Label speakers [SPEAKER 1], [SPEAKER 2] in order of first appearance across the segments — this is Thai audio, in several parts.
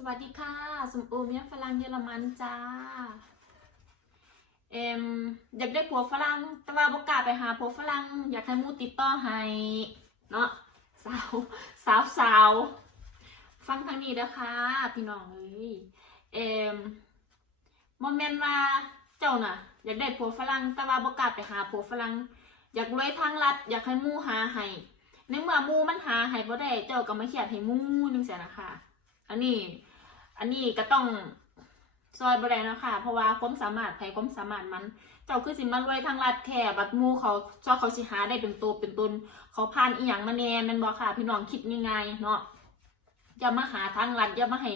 [SPEAKER 1] สวัสดีค่ะสมโอเมียฝรั่งเยอรมันจ้า เอ็มอยากได้ผัวฝรั่งแต่ว่าบ่กล้าไปหาผัวฝรั่งอยากให้มูติดต่อให้เนาะสาวสาวสาวฟังทางนี้เด้อค่ะพี่น้องเอ้ยเอ็มโมเมนต์ว่าเจ้าน่ะ อยากได้ผัวฝรั่งแต่ว่าบ่กล้าไปหาผัวฝรั่งอยากรวยทางลัดอยากให้มูหาให้ในเมื่อมูมันหาให้บ่ได้เจ้าก็มาเขียดให้มูนึงเสียนะคะอันนี้ อันนี้ก็ต้องซอยบริเนะคะเพราะว่าความสามารถใครความสามารถมัน เจ้าคือสิมารวยทางรัดแค่บัดมูเขาชอบเขาสิหาได้เป็นตัวเป็นตนเขาผ่านอีหยังมาแน่มันบอกค่ะพี่น้องคิดง่ายๆเนาะอย่ามาหาทางรัดอย่ามาให้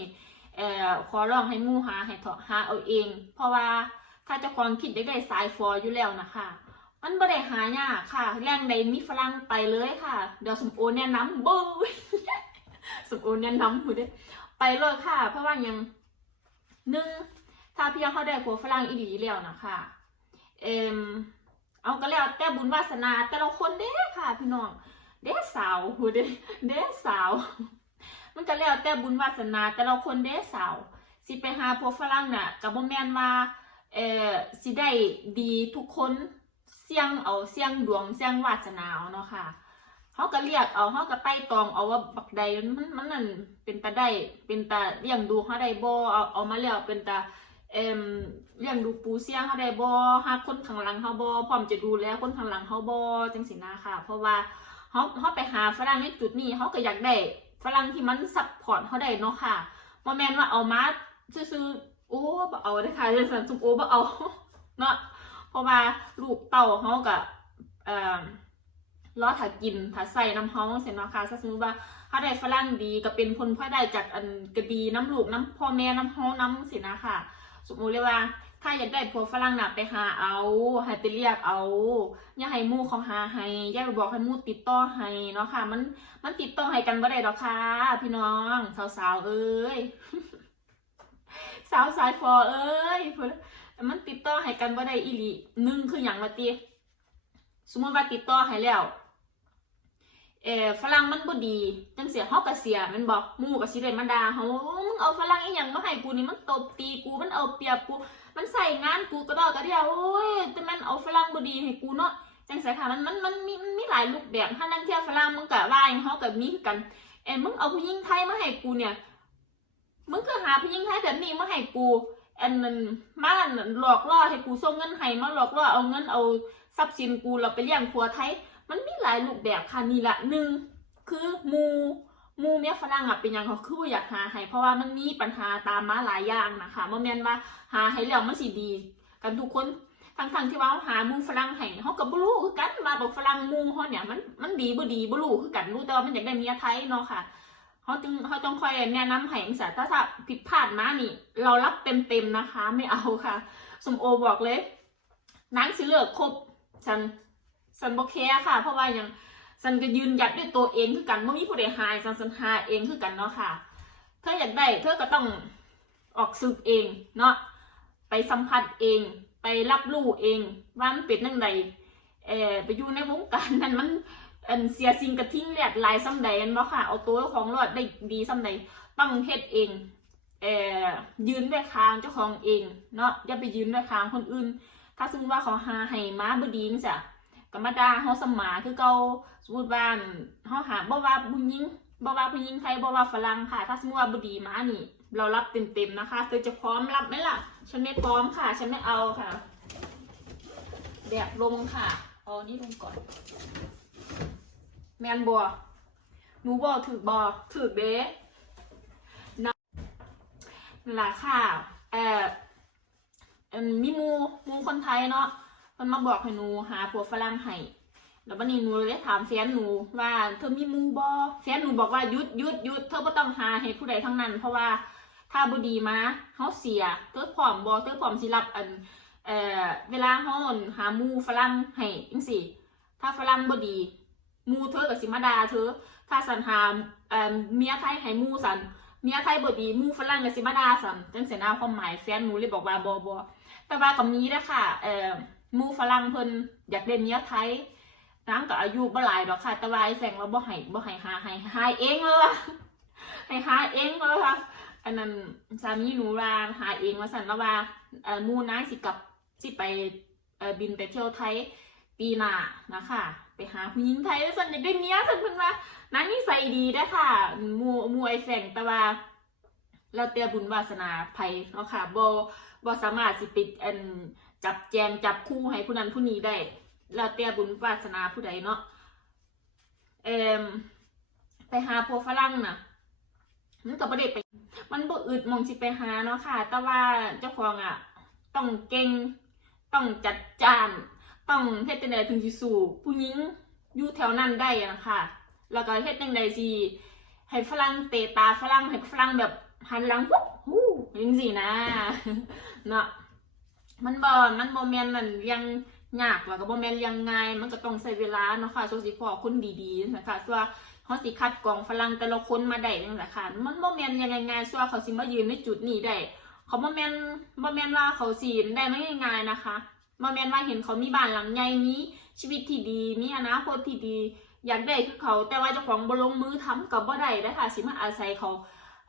[SPEAKER 1] เอ่อขอร้องให้มูหาให้เถาะหาเอาเอง เพราะว่าถ้าเจ้าของคิดได้ได้สายฟออยู่แล้วนะคะมันบ่ได้หายากค่ะ แรงใดมีฝรั่งไปเลยค่ะ เดี๋ยวสมโอแนะนำเบ้ยสมโอแนะนำหูเด้ ไปเลยค่ะ เพราะว่ายังหนึ่งถ้าเพียงเขาได้ผัวฝรั่งอีหลีแล้วนะคะเอ็มเอาก็แล้วแต่บุญวาสนาแต่ละคนเด้ค่ะ พี่น้องเด้สาวหูเด้เด้สาว มันก็แล้วแต่บุญวาสนาแต่ละคนเด้สาว สิไปหาผัวฝรั่งน่ะกับบ่แมนว่าเออสิได้ดีทุกคนเสี่ยงเอาเสี่ยงดวงเสี่ยงวาสนาเอาเนาะค่ะ เขาก็เรียกเอาเขาก็ไต่ตองเอาว่าบักใดมันมันนั่นเป็นตาได้เป็นตาเลี้ยงดูเขาได้บ่เอาเอามาแล้วเป็นตาเอ็มเลี้ยงดูปูเสียงเขาได้บ่หากคนข้างหลังเขาบ่พร้อมจะดูแลคนข้างหลังเขาบ่จังสินะค่ะ เพราะว่าเขาเขาไปหาฝรั่งในจุดนี้เขาก็อยากได้ฝรั่งที่มันซัพพอร์ตเขาได้เนาะค่ะบ่แมนว่าเอามาซื่อๆโอ้บ่เอาเด้ค่ะจังซั่นซุมโอ้บ่เอาเนาะเพราะว่าลูกเต้าเขาก็เอ่อ รอถ้ากินถ้าใส่น้ำฮ้องเสร็จเนาะค่ะถ้าสมมติว่าถ้าได้ฝรั่งดีก็เป็นผลพลอยได้จากอันกระดีน้ำลูกน้ำพ่อแม่น้ำฮ้องน้ำสินะค่ะ สมมติเลยว่าถ้าอยากได้ผัวฝรั่งน่ะไปหาเอาให้ไปเรียกเอา อย่าให้มู่เขาหาให้อย่าไปบอกให้มู่ติดต่อให้เนาะค่ะ มันมันติดต่อให้กันบ่ได้ดอกค่ะ พี่น้องสาวๆเอ้ยสาวสายฟอเอ้ยมันติดต่อให้กันบ่ได้อีหลีหนึ่งคืออย่างมาตีสมมติว่าติดต่อให้แล้ว เออฝรั่งมันบ่ดีจังเสียเฮาก็เสียมันบอกหมู่ก็สิได้มาด่าเฮามึงเอาฝรั่งอีหยังมาให้กูนี่มันตบตีกูมันเอาเปรียบกู มันใส่งานกูก็ดอกกระเดียวโอ้ยแต่มันเอาฝรั่งบ่ดีให้กูเนาะจังเสียค่ะมันมันมันมีมันมีหลายรูปแบบถ้านั่งเที่ยวฝรั่งมึงก็ว่าอย่างเฮาก็มีกันเอ้ยมึงเอาผู้หญิงไทยมาให้กูเนี่ย มึงก็หาผู้หญิงไทยแบบนี้มาให้กูอันนั้นมาหลอกล่อให้กูส่งเงินให้มาหลอกล่อเอาเงินเอาทรัพย์สินกูเราไปเลี้ยงผัวไทย มันมีหลายรูปแบบค่ะนี่ละหนึ่งคือมูมูเมียฝรั่งอะเป็นอย่างเขาคือบ่อยากหาให้เพราะว่ามันมีปัญหาตามมาหลายอย่างนะคะบ่อแม่นว่าหาให้แล้วมันสิดี กันทุกคนทั้งๆที่ว่าหามูฝรั่งให้เขาก็บ่รู้คือกันว่าบอกฝรั่งมูเขาเนี่ยมันมันดีบ่ดีบ่รู้คือกันรู้แต่ว่ามันอยากได้เมียไทยเนาะค่ะเขาจึงเขาต้องคอยแนะนำให้จังซี่ถ้าถ้าผิดพลาดมานี่ เรารับเต็มๆนะคะ ไม่เอาค่ะสมโอบอกเลยนางสิเลิกครบฉัน สันบอแคร์ค่ะ เพราะว่ายังสันก็ยืนหยัดด้วยตัวเองคือกันไม่มีผู้ใดหายสันสันหาเองคือกันเนาะค่ะ เธออยากได้เธอก็ต้องออกสืบเองเนาะไปสัมผัสเอง ไปรับรู้เองว่ามันเป็นยังไงเออไปอยู่ในวงการนั้นมันอันเสียสิ่งกระทิ้งแหลดลายซ้ำใดอันบ่ค่ะเอาตัวของรอดได้ดีซ้ำใดต้องเฮ็ดเองเออยืนด้วยคางเจ้าของเองเนาะอย่าไปยืนด้วยคางคนอื่น ถ้าสมมติว่าเขาหาให้ม้าบดีนจ้ะ ก็มาดาเฮาสมาคือเก่าสมมติว่าเฮาหาบ่ว่าผู้หญิงบ่ว่าผู้หญิงไทยบ่ว่าฝรั่งค่ะ ถ้าสมมติว่าบ่ดีมานี่ เรารับเต็มๆนะคะเธอจะพร้อมรับไหมล่ะ ฉันไม่พร้อมค่ะ ฉันไม่เอาค่ะ แบบลงค่ะเอานี่ลงก่อน แมนบัวหนูบ่ถือบ่ถือเด้นะนั่นล่ะค่ะเอ่อมมีมูมูคนไทยเนาะ มันมาบอกให้หนูหาผัวฝรั่งให้แล้ววันนี้หนูเลยถามแฟนหนูว่าเธอมีมูบอแฟนหนูบอกว่ายุดยุดยุดเธอไม่ต้องหาให้ผู้ใดทั้งนั้น เพราะว่าถ้าบดีมาเขาเสียเธอผอมบอเธอผอมสิรับอันเอ่อเวลาเขาหาหมูฝรั่งให้จังสิถ้าฝรั่งบดีมูเธอกับสิมาดาเธอ ถ้าสันหาเอ่อเมียไทยให้มูสันเมียไทยบดีมูฝรั่งกับสิมาดาสันจังเสียหน้าความหมายแฟนหนูเลยบอกว่าบอบอแต่ว่ากับนี้นะค่ะเอ่อ มูฝรั่งเพิ่นอยากเล่นเนี้ยไทยนางก็อายุบ่หลายดอกค่ะ แต่ว่าไอ้แสงเราบ่ให้บ่ให้หาให้หาเองเลยว่ะให้หาเองเลยค่ะอันนั้นสามีหนูว่าหาเองว่าสันแล้วว่าเอ่อมูนายสิกลับสิไปเอ่อบินไปเที่ยวไทยปีหน้านะคะ ไปหาผู้หญิงไทยแล้วสันอยากได้เมียสันเพิ่นว่านางนิสัยดีเด้ค่ะมูมูไอแฝงแต่ว่าเราเตียบุญวาสนาไผเนาะค่ะบ่บ่สามารถสิไปอัน จับแจงจับคู่ให้ผู้นั้นผู้นี้ได้เราเตียบุญวาสนาผู้ใดเนาะเอมไปหาพวกฝรั่งน่ะมันก็บ่ได้ไป มันบ่อึดมองสิไปหาเนาะค่ะ แต่ว่าเจ้าของอะ ต้องเก่ง ต้องจัดจาน ต้องเฮ็ดจังไดถึงสิสู่ผู้หญิงอยู่แถวนั้นได้นะคะ แล้วก็เฮ็ดจังไดสิให้ฝรั่งเตะตาฝรั่งให้ฝรั่งแบบหันหลังปุ๊บฮู้จังซี่นะ เนาะ มันบ่มันบ่แม่นนั่นเรียงยากแล้วก็บ่แม่นเรียงง่ายมันก็ต้องใช้เวลาเนาะค่ะส่วนสิพอคนดีๆนะคะส่วนเฮาสิคัดกรองฝรั่งแต่ละคนมาได้นั่นแหละค่ะมันบ่แม่นยังง่ายๆส่วนเขาสิมายืนในจุดนี้ได้เขาบ่แม่นบ่แม่นว่าเขาสิได้มาง่ายๆนะคะบ่แม่นว่าเห็นเขามีบ้านหลังใหญ่มีชีวิตที่ดีมีอนาคตที่ดีอยากได้คือเขาแต่ว่าเจ้าของบ่ลงมือทำก็บ่ได้เด้อค่ะสิมาอาศัยเขา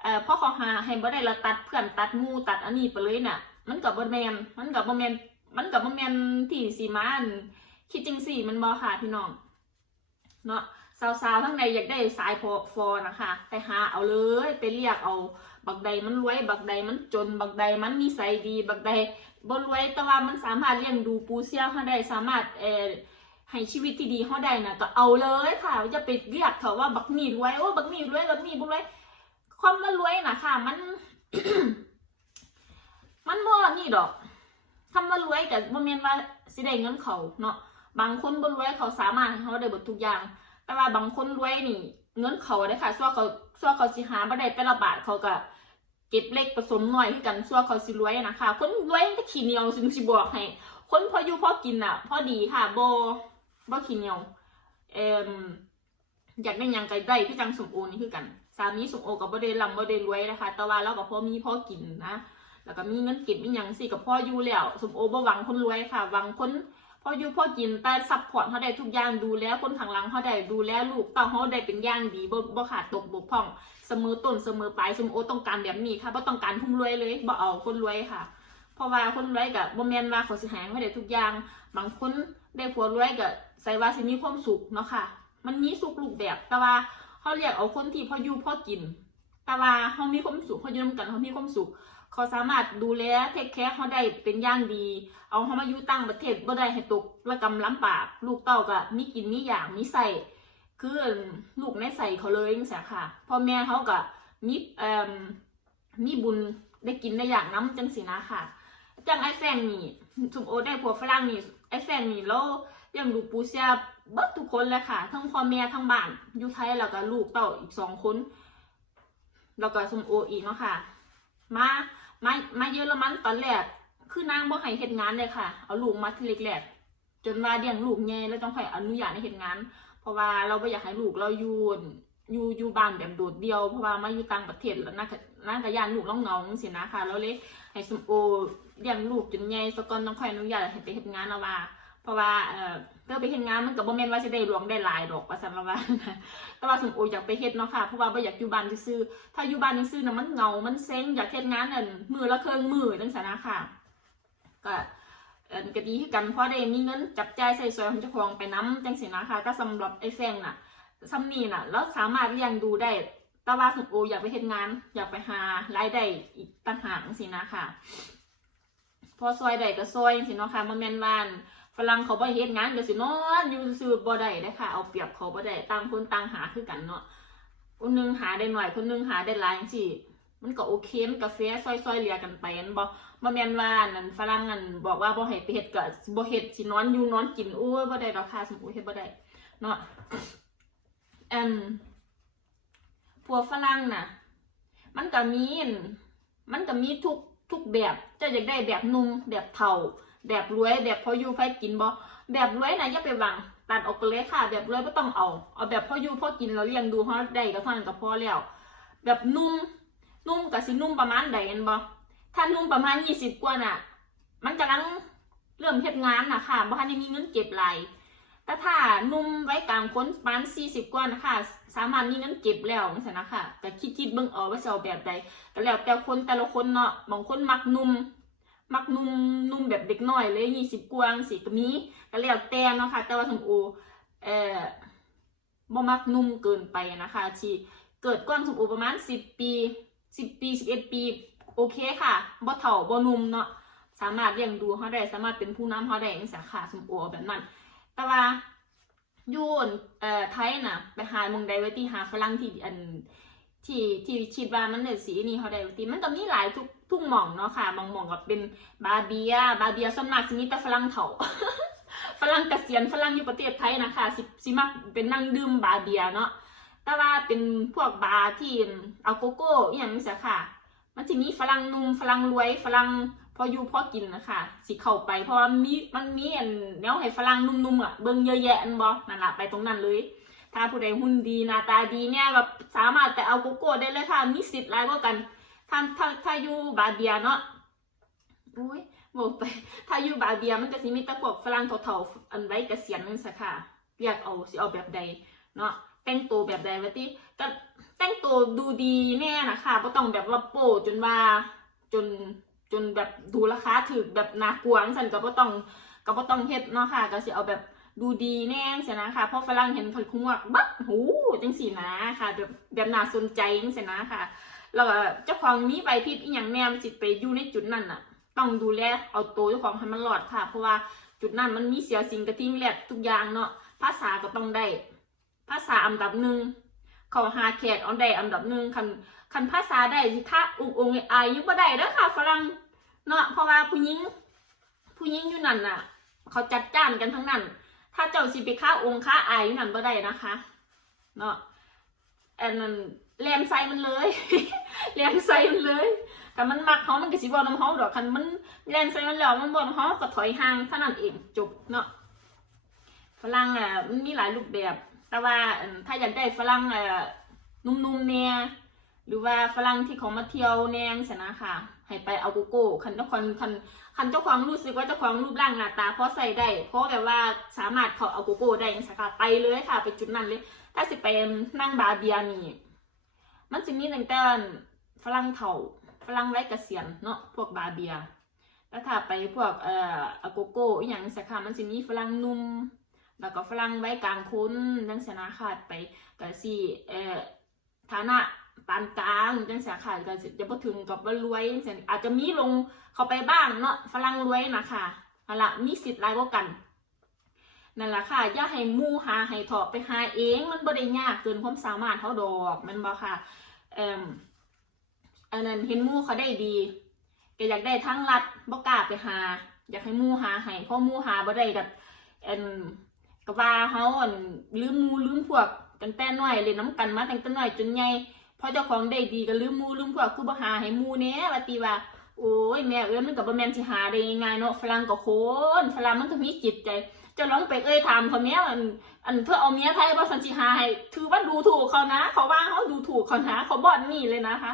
[SPEAKER 1] เอ่อพอเขาหาให้บ่ได้แล้วตัดเพื่อนตัดมูตัดอันนี้ไปเลยน่ะ มันก็บ่แมนมันก็บ่แมนมันก็บ่แมนที่สิมาอันคิดจังซี่มันบ่ค่ะพี่น้องเนาะสาวๆทั้งใดอยากได้สายพอฟอนะคะ ไปหาเอาเลยไปเรียกเอา บักใดมันรวย บักใดมันจน บักใดมันนิสัยดี บักใดบ่รวยแต่ว่ามันสามารถเลี้ยงดูปูเสี่ยวเฮาได้สามารถเอ่อให้ชีวิตที่ดีเฮาได้นะก็เอาเลยค่ะอย่าไปเรียกเขาว่าบักนี่รวยโอ้บักนี่รวยบักนี่บ่รวยความว่ารวยนะค่ะ มัน มันบ่นี่ดอกคำว่ารวยกับบ่แม่นว่าสิได้เงินเขาเนาะบางคนบ่รวยเขาสามารถเขาได้เบิดทุกอย่าง แต่ว่าบางคนรวยนี่ เงินเขาได้ค่ะส่วเขาส่วเขาสิหาบ่ได้แต่ละบาทเขาก็เก็บเล็กผสมน้อยคือกันส่วเขาสิรวยนะคะคนรวยมันก็ขี้เหนียวสิสิบอกให้คนพออยู่พอกินอะ พอดีค่ะบ่บ่ขี้เหนียวเอ่มอยากได้ยังก็ได้คือจังสมโอนี่คือกัน สามีสมโอกับบ่ได้ร่ำบ่ได้รวยนะคะ แต่ว่าเรากับพ่อมีพ่อกินนะ แล้วก็มีเงินเก็บมีหยังสิกับพ่ออยู่แล้วสมโอบ่หวังคนรวยค่ะหวังคนพ่ออยู่พ่อกินแต่ซัพพอร์ตเขาได้ทุกอย่างดูแลคนข้างหลังเขาได้ดูแลลูกเต้าเขาได้เป็นอย่างดีบ่บ่ขาดตกบกพร่อง เสมอต้นเสมอปลายสมโอต้องการแบบนี้ค่ะบ่ต้องการพุ่มรวยเลยบ่เอาคนรวยค่ะเพราะว่าคนรวยกับบ่แมนว่าเขาสิหาเขาได้ทุกอย่าง บางคนได้ผัวรวยก็ใส่ว่าสิมีความสุขเนาะค่ะ มันมีสุขรูปแบบแต่ว่าเขาเรียกเอาคนที่พ่ออยู่พ่อกิน แต่ว่าเขามีความสุขเขาอยู่ร่วมกันเขามีความสุข เขาสามารถดูแลเทคแคร์เขาได้เป็นอย่างดี เอาเขามาอยู่ต่างประเทศบ่ได้ให้ตกระกำล้ำปากลูกเต้าก็มีกินมีอย่างมีใส่คือลูกในใส่เขาเลยจังซี่ค่ะพ่อแม่เขาก็มีเอ่อมีบุญได้กินได้อย่างน้ำจังสินะค่ะจังไอ้แฟงนี่สุมโอได้ผัวฝรั่งนี่ไอ้แฟงนี่เราเลี้ยงดูกปูเสียเบิดทุกคนเลยค่ะ ทั้งพ่อแม่ทั้งบ้านอยู่ไทยแล้วก็ลูกเต้าอีกสองคน แล้วก็สมโออีกเนาะค่ะ มา มามาเยอรมันตอนแรกคือนางบ่ให้เฮ็ดงานเลยค่ะ เอาลูกมาที่เล็กแรกจนว่าเลี้ยงลูกใหญ่แล้วต้องให้อนุญาตให้เฮ็ดงาน เพราะว่าเราไม่อยากให้ลูกเราอยู่อยู่อยู่บ้านแบบโดดเดียวเพราะว่ามาอยู่ต่างประเทศแล้วน่าน่าก็ย่านลูกเราเหงาจังซี่นะค่ะเราเลยให้สมโอเลี้ยงลูกจนใหญ่สกอนต้องค่อยอนุญาตให้ไปเฮ็ดงานเอาว่า เพราะว่าเออ เธอไปเฮ็ดงานมันก็บ่แม่นว่าสิได้หลวงได้หลายดอกว่าซั่นละว่าแต่ว่าสมโออยากไปเฮ็ดเนาะค่ะเพราะว่าบ่อยากอยู่บ้านซื่อถ้าอยู่บ้านซื่อน่ะมันเหงา มันเซ็งอยากเฮ็ดงานนั่นมือละเครื่องมือจังซั่นนะค่ะ ก็เออก็ดีคือกันเพราะได้มีเงินจับจ่ายใส่ซอยของเจ้าของไปน้ำจังสินะค่ะก็สำหรับไอ้แฟงน่ะซัมนี่น่ะแล้วสามารถเลี้ยงดูได้แต่ว่าสมโออยากไปเฮ็ดงาน อยากไปหารายได้อีกต่างหากจังสินะค่ะ พอซอยได้ก็ซอยจังสิเนาะค่ะบ่แม่นว่าอั่น ฝรั่งเขาบ่เฮ็ดงานก็สินอนอยู่ซื่อบ่ได้เด้ค่ะ เอาเปรียบเขาบ่ได้ต่างคนต่างหาคือกันเนาะคนหนึงหาได้หน่อยคนหนึงหาได้หลายจังซี่มันก็โอเคมันก็แฟร์ซอยๆเลือกันไปอันบ่บ่แม่นว่านั่นฝรั่งนั่นบอกว่าบ่ให้ไปเฮ็ดก็บ่เฮ็ดสินอนอยู่นอนกินโอ้ยบ่ได้ดอกค่ะสมมุติเฮ็ดบ่ได้เนาะอันพวกฝรั่งน่ะ มันก็มีมันก็มีทุกทุกแบบจะอยากได้แบบนุ่มแบบเฒ่า แบบรวยแบบพออยู่พอกินบ่แบบรวยนะอย่าไปหวังตัดออกไปเลยค่ะ แบบรวยไม่ต้องเอา เอาแบบพออยู่พอกินเราเลี้ยงดูเขาได้ก็เท่านั้นก็พอแล้ว แบบนุ่มนุ่มกับสินุ่มประมาณใดเห็นบ่ถ้านุ่มประมาณยี่สิบกว่าน่ะ มันกำลังเริ่มเฮ็ดงานนะค่ะบ่ทันได้มีเงินเก็บหลายแต่ถ้านุ่มไว้กลางคนประมาณ40กว่านะคะ สามารถมีเงินเก็บแล้วจังซี่นะคะก็คิดเบิ่งเอาว่าสิเอาแบบใดก็แล้วแต่คนแต่ละคนเนาะบางคนมักนุ่ม มักนุ่มนุ่มแบบเด็กน้อยเลย20กวางซี่ก็มีก็แล้วแต่เนาะค่ะ แต่ว่าสมโอเอ่อบ่มักนุ่มเกินไปนะคะที่เกิดก่อนสมโอประมาณ10ปี10ปี11ปี โอเคค่ะบ่เฒ่าบ่หนุ่มเนาะสามารถเลี้ยงดูเขาได้สามารถเป็นผู้นำเขาได้จังซี่ค่ะสมโอแบบนั้น แต่ว่ายูนเอ่อไทยน่ะ ไปหาหมองใดไว้ที่หาฝรั่งที่อัน ที่ที่คิดว่ามันเนี่ยสีนี่เขาได้ไว้ที่มันก็มีหลายทุกทุกหม่องเนาะค่ะบางหม่องก็เป็นบาเบีย บาเบียส่วนมากสิมีแต่ฝรั่งเฒ่าฝรั่งเกษียณฝรั่งอยู่ประเทศไทยนะคะสิสิมักเป็นนั่งดื่มบาเบียเนาะแต่ว่าเป็นพวกบาร์ที่เอาโกโก้อย่างนี้สิค่ะ มันจะมีฝรั่งนุ่มฝรั่งรวยฝรั่งพออยู่พอกินนะคะสิเข้าไปเพราะว่ามีมันมีอันแนวให้ฝรั่งนุ่มๆอะเบิ่งเยอะแยะอันบอนั่นแหละไปตรงนั้นเลย ถ้าผู้ใดหุ่นดีหน้าตาดีเนี่ยแบบสามารถไปเอาโกโก้ได้เลยค่ะ มีสิทธิ์หลายกว่ากัน ถ้าถ้าถ้าอยู่บาเบียเนาะโอ้ยบอกไป ถ้าอยู่บาเบียมันก็สิมีตะพวกฝรั่งเฒ่าๆอันไว้เกษียณนั่นสิค่ะเรียกเอาสิเอาแบบใดเนาะแต่งตัวแบบใดวะที่ก็แต่งตัวดูดีแน่นะคะบ่ต้องแบบว่าโป้จนว่าจนจนแบบดูราคาถือแบบน่ากลัวจังซั่นก็บ่ต้องก็บ่ต้องเฮ็ดเนาะค่ะ ก็สิเอาแบบ ดูดีแน่จังซี่นะคะเพราะฝรั่งเห็นเพิ่นคงว่าบักหูจังซี่นะค่ะ แบบแบบน่าสนใจจังซี่นะค่ะแล้วก็เจ้าของมีใบพริบอีหยังแน่มันสิไปอยู่ในจุดนั้นน่ะต้องดูแลเอาตัวเจ้าของให้มันรอดค่ะ เพราะว่าจุดนั้นมันมีเสียสิ่งกระทิงแหลบทุกอย่างเนาะภาษาก็ต้องได้ ภาษาอันดับหนึ่งเขาหาแขกเอาได้อันดับหนึ่งคันคันภาษาได้สิถ้าอุงองค์อายุบ่ได้เด้อค่ะฝรั่งเนาะเพราะว่าผู้หญิงผู้หญิงอยู่นั่นน่ะ เขาจัดจ้านกันทั้งนั้น ถ้าเจ้าสิไปฆ่าองค์ฆ่าอายอยู่นั่นบ่ได้นะคะ เนาะอันนั้นแลนไซมันเลยแลนไซมันเลยแต่มันมักเขามันก็สิบ่น้ำเฮาดอกคันมันแลนไซมันแล้วมันบ่น้ำเฮาก็ถอยห่างเท่านั้นเองจบเนาะฝรั่งอะมันมีหลายรูปแบบ แต่ว่าถ้าอยากได้ฝรั่งอะนุ่มๆเนี่ยหรือว่าฝรั่งที่เขามาเที่ยวแนงสนะค่ะ ให้ไปเอาโกโก้คันเจ้าของคันคันเจ้าของรู้สึกว่าเจ้าของรูปร่างหน้าตาพอใส่ได้เพราะแบบว่าสามารถเขาเอาโกโก้ได้ยังสค่ะไปเลยค่ะ ไปจุดนั้นเลย ถ้าสิไปนั่งบาร์เบียร์นี่มันจะมีตั้งแต่ฝรั่งเฒ่าฝรั่งไว้เกษียณเนาะพวกบาร์เบียร์แล้วถ้าไปพวกเอ่ออาโกโก้อหย่างสักค่ะมันจะมีฝรั่งหนุ่มแล้วก็ฝรั่งไว้กลางคนจังซี่นะค่ะไปก็สิเอ่อฐานะ ปานกลางจังซี่ค่ะก็สิจะบ่ถึงกับว่ารวยจังอาจจะมีลงเข้าไปบ้างเนาะฝรั่งรวยนะคะนั่นละมีสิทธิ์หลายกว่ากันนั่นแหละค่ะอย่าให้มู่หาให้ถอไปหาเองมันบ่ได้ยากเกินความสามารถเขาดอกมันบ่ค่ะเอ่มอันนั้นเห็นมู่เขาได้ดีก็อยากได้ทั้งรัดบ่กล้าไปหา อยากให้มู่หาให้เพราะมู่หาบ่ได้กับเอันกว่าเฮาอันลืมมู่ลืมพวกตั้งแต่น้อยเล่นน้ำกันมาตั้งแต่น้อยจนใหญ่ พอเจ้าของได้ดีก็ลืมมูลืมพวกคือบ่หาให้มู่แน่ว่าติว่าโอ้ยแม่เอ้ยมันก็บ่แม่นสิหาได้ง่ายเนาะฝรั่งก็คนฝรั่งมันก็มีจิตใจจะลองไปเอ้ยถามเขาเนี้ยอันอันเธอเอาเมียไทยบ่สันสิหาให้ถือว่าดูถูกเขานะ เขาว่าเขาดูถูกเขานะเขาบอดนี่เลยนะคะ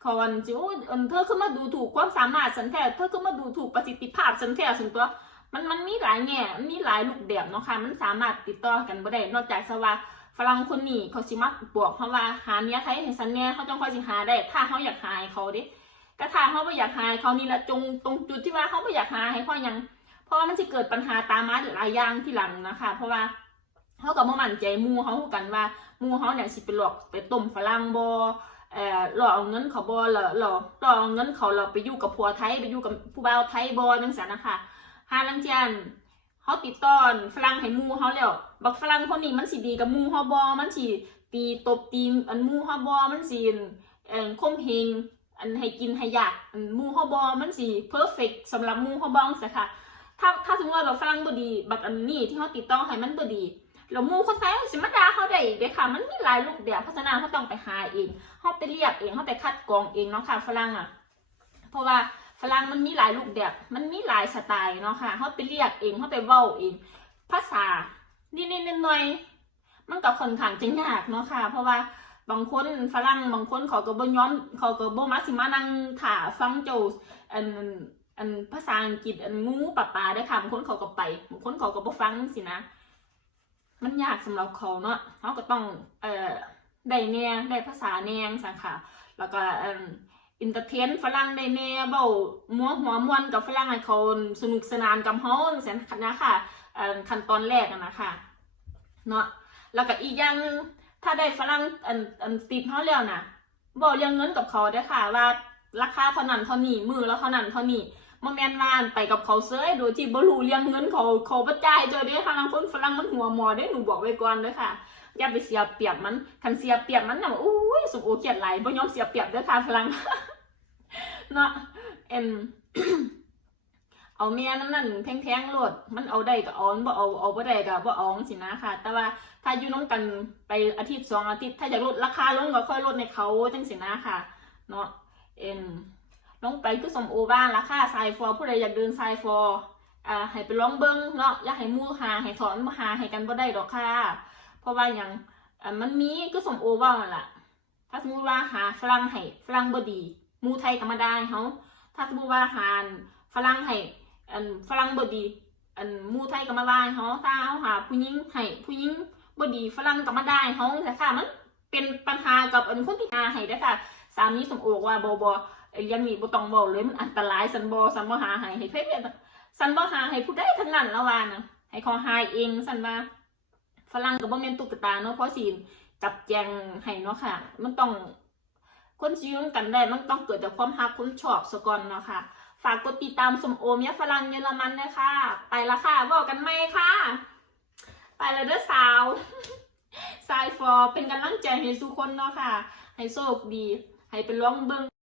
[SPEAKER 1] เขาวันจิโอ้อันเธอขึ้นมาดูถูกความสามารถสันแท้เธอขึ้นมาดูถูกประสิทธิภาพสันแท้สันตัวมันมันมีหลายแง่มีหลายรูปแบบเนาะค่ะมันสามารถติดต่อกันบ่ได้นอกจากสว่า ฝรั่งคนนี้เขาสิมาบวกเขาว่าหาเมียไทยให้สันแน่เขาจังค่อยสิหาได้ ถ้าเขาอยากหาให้เขาดิก็ถ้าเขาไม่อยากหาให้เขานี่ละจงตรงจุดที่ว่าเขาไม่อยากหาให้เขายัง เพราะว่ามันจะเกิดปัญหาตามมาหลายอย่างที่หลังนะคะ เพราะว่าเขากับมั่นใจมูเขาคือกันว่ามูเขาเนี่ยสิไปหลอกไปต้มฝรั่งบอเอ่อหลอกเอาเงินเขาบอหลอกหลอกหลอกเอาเงินเขาเราไปอยู่กับผัวไทยไปอยู่กับผู้บ่าวไทยบอจังสันนะคะหาลังเจียน เขาติดต่อฝรั่งให้มูเขาแล้ว บักฝรั่งคนนี้มันสิดีกับมูเขาบอมันสิตีตบตีอันมูเขาบอมันสิเอ่อคมเฮงอันให้กินให้อยากอันมูเขาบอมันสิเพอร์เฟกสำหรับมูเขาบองสิค่ะถ้าถ้าสมมติว่าแบบฝรั่งบดี บักอันนี้ที่เขาติดต่อให้มันบดีแล้วมูคนไทยสิมาดาเขาได้อีกเด้ค่ะ มันมีหลายรูปแบบเพราะฉะนั้นเขาต้องไปหาเองเขาไปเรียกเองเขาไปคัดกรองเองเนาะค่ะฝรั่งอะ เพราะว่า ฝรั่งมันมีหลายรูปแบบ มันมีหลายสไตล์เนาะค่ะเขาไปเรียกเองเขาไปเว้าเอง ภาษานี่นี่หน่อยมันก็ค่อนข้างจะยากเนาะค่ะ เพราะว่าบางคนฝรั่งบางคนเขาก็บ่ย้อมเขาก็บ่มาสิมานั่งถ่าฟังเจ้าอันอันภาษาอังกฤษอันงูปะปาได้ค่ะบางคนเขาก็ไปบางคนเขาก็บ่ฟังสินะ มันยากสำหรับเขาเนาะเขาก็ต้องเอ่อได้แนงได้ภาษาแนงสังค่ะแล้วก็เอินเตอร์เทนฝรั่งได้แน่เบ้ามัวหัวมวนกับฝรั่งให้เขาสนุกสนานกับเฮาจังซี่นะค่ะขั้นตอนแรกนะคะเนาะแล้วก็อีกอย่างนึงถ้าได้ฝรั่งอันอันติดเฮาแล้วนะบอกเรื่องเงินกับเขาเด้ค่ะว่าราคาเท่านั้นเท่านี้มือแล้วเท่านั้นเท่านี้มาแมนวานไปกับเขาเซ้ยโดยที่บ่รู้เรื่องเงินเขาเขาบ่จ่ายเจอเด้ทางคนฝรั่งมันหัวหมอเด้หนูบอกไว้ก่อนเด้อค่ะ อย่าไปเสียเปรียบมันคันเสียเปรียบมันน่ะอุ้ยสุโอเกียดหลายบ่ยอมเสียเปรียบเด้อค่ะฝรั่งเนาะเอ็นเอาแม่น้ำนั่นแพงๆโลด มันเอาได้ก็เอามันบ่เอาเอาบ่ได้ก็บ่เอาจังซี่นะค่ะ แต่ว่าถ้าอยู่น้องกันไปอาทิตย์สองอาทิตย์ถ้าอยากลดราคาลงก็ค่อยลดในเขาจังซี่นะค่ะ เนาะเอ็นลงไปคือสมโอบ้านราคาไซฟอร์ผู้ใดอยากเดินไซฟอร์อ่าให้ไปลองเบิ้งเนาะอย่าให้มู่หาให้ถอนมาหาให้กันบ่ได้ดอกค่ะ เพราะว่าอย่างอ่ามันมีคือสมโอว่ามันล่ะ ถ้าสมมติว่าหาฝรั่งให้ฝรั่งบดีมูไทยก็มาได้เฮาถ้าสมมติว่าหาฝรั่งให้อันฝรั่งบดี อันมูไทยก็มาว่าเฮาถ้าเฮาหาผู้หญิงให้ผู้หญิงบดีฝรั่งก็มาได้เฮาแต่ค่ะมันเป็นปัญหากับอันคนที่หาให้เด้ค่ะ สามีสมโอว่าบ่บ่ไอ้อยังนี้บ่ต้องบอกเลยมันอันตรายสันบอสันบ่หาให้ให้เพ่นสันบ่หาให้ผู้ใดทั้งนั้นล้วานะให้เขาหายเองสันว่า ฝรั่งก็บ่แม่นตุ๊กตาเนาะเพราะสิจับแจงให้เนาะค่ะ มันต้องคนสิอยู่กันได้มันต้องเกิดจากความรักความชอบซะก่อนเนาะค่ะ ฝากกดติดตามสมโอมียฝรั่งเยอรมันด้วยค่ะไปละค่ะบอกกันไหมค่ะ ไปแล้วเด้อสาวสายฟอร์เป็นกำลังใจให้ทุกคนเนาะค่ะ ให้โชคดี ให้ไปลองเบิ่ง